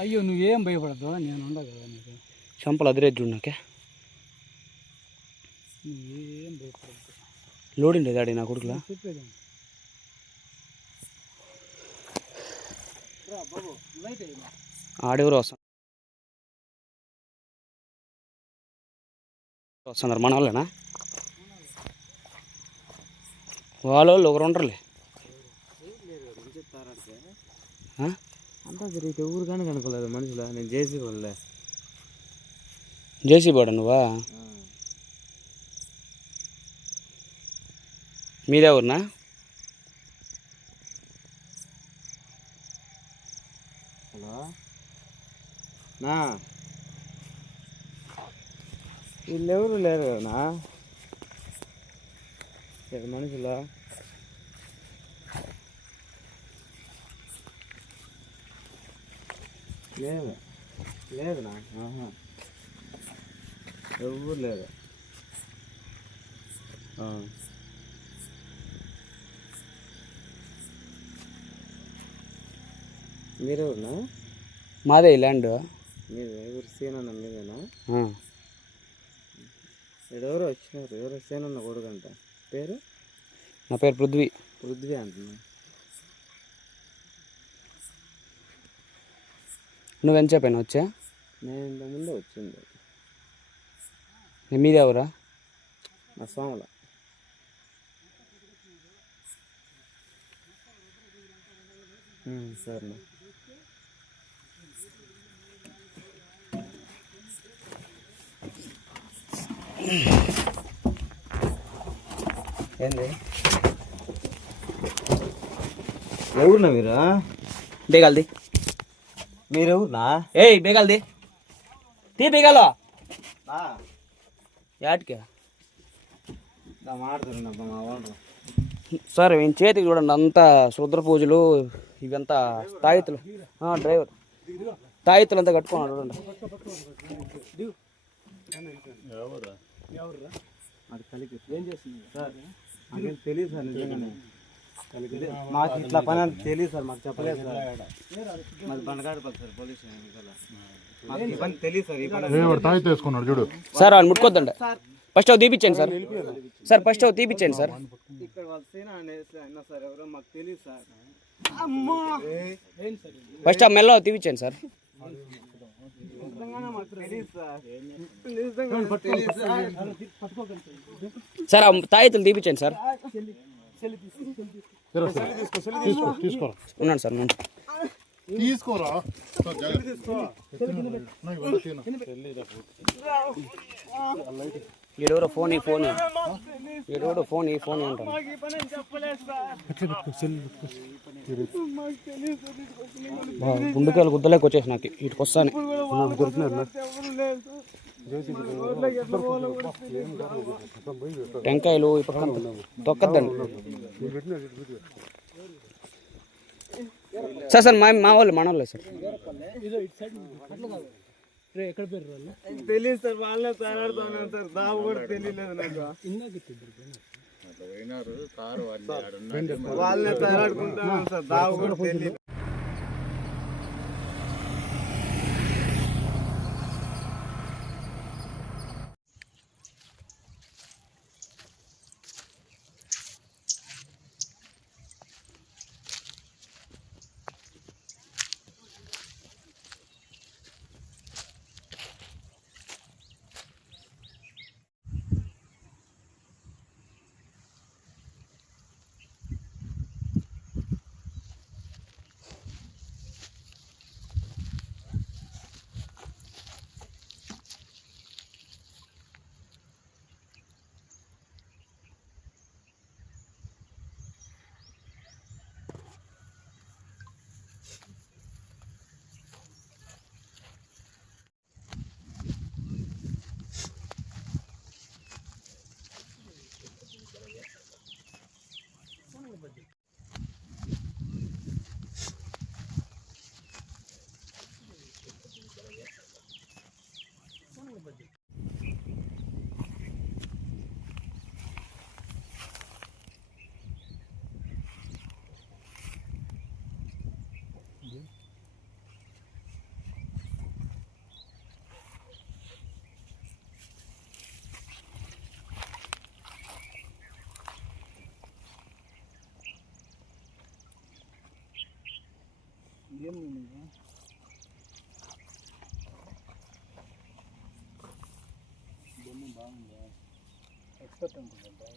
అయ్యో నువ్వేం భయపడద్దు నేను ఉండ కదా నీకు చంపలు అదిరేది నాకే నువ్వేం భయపడద్దు లోడిండే దాడి నా కొడుకులా చెప్పేది బాబు లైట్ అయ్యింది ఆడెవరు వస్తాం వస్తున్నారు మన వాళ్ళేనా వాళ్ళు ఒకరు ఉండరులే ఆ? అంతా తిరిగితే ఊరు కానీ కనుకోలేదు మనుషులు నేను చేసి వాళ్ళే జేసీ బాడ నువ్వా మీదే ఊరినా హలో నా వీళ్ళెవరు లేరు నా ఇక్కడ మనుషులా లేదు. లేదు నా ఆహా. ఎవరు ఆ. మీరెవరునా మాదే ఈ ల్యాండ్. మీరు ఎవరు? సీనన్న మీదేనా. ఎవరో వచ్చినారు. ఎవరో సీనన్న కొడుకంట పేరు? నా పేరు పృథ్వీ. పృథ్వీ అంటున్నా. నువ్వెంత చెప్పాను? వచ్చా? నేను ఇంత ముందే వచ్చింది. నేను మీదే ఊరా నా సోమల. సరే ఏంది? ఎవరున్నా మీరు? బేగాల్ది మీరెవరునా ఏయ్ బేగాల్ది తీ బేగాలో. యాటికి? సార్ ఈయన చేతికి చూడండి అంతా శుద్ర పూజలు ఇవంతా తాయితులు డ్రైవర్. తాయితులు అంతా కట్టుకున్నాడు చూడండి. ఏం తెలియదు సార్ మాకు ఇట్లా పని అంత తెలియదు సార్ మాకు చెప్పలేదు సార్. మాది బండగాడిపల్లి సార్ పోలీస్ స్టేషన్ వెనకాల. మాకు ఈ పని తెలియదు సార్ ఈ పని తాయి తీసుకున్నాడు చూడు. సార్ వాళ్ళు ముట్టుకోద్దండి. ఫస్ట్ అవి తీపిచ్చాను సార్. సార్ ఫస్ట్ అవి తీపిచ్చాను సార్. ఇక్కడ ఎవరో మాకు తెలియదు సార్. ఫస్ట్ ఆ మెల్ల తీపిచ్చాను సార్. సార్. నిజంగా తెలియదు సార్. సార్. ఆ తాయితులు తీపిచ్చాను సార్. ఉన్నాను సార్ ఉన్నాను. తీసుకోరా. ఈడెవరో ఫోన్ ఈ ఫోన్. ఈడెవరో ఫోన్ ఈ ఫోన్ అంటాను. గుండెకాయలు గుద్దలేక వచ్చేసి నాకు ఇటుకు వస్తాను దొరికినారు టెంకాయలు ఈ పక్కన తొక్కద్దండి. సార్ సార్ మా మా వాళ్ళు మన వాళ్ళే సార్. తెలియదు సార్ వాళ్ళే తయారుతున్నాను సార్. దావు కూడా తెలియలేదు నాకు. వాళ్ళే తయారుకుంటున్నాను సార్. దావు కూడా తెలియదు 몇 미인데? 너무 많은데 없었던 건데.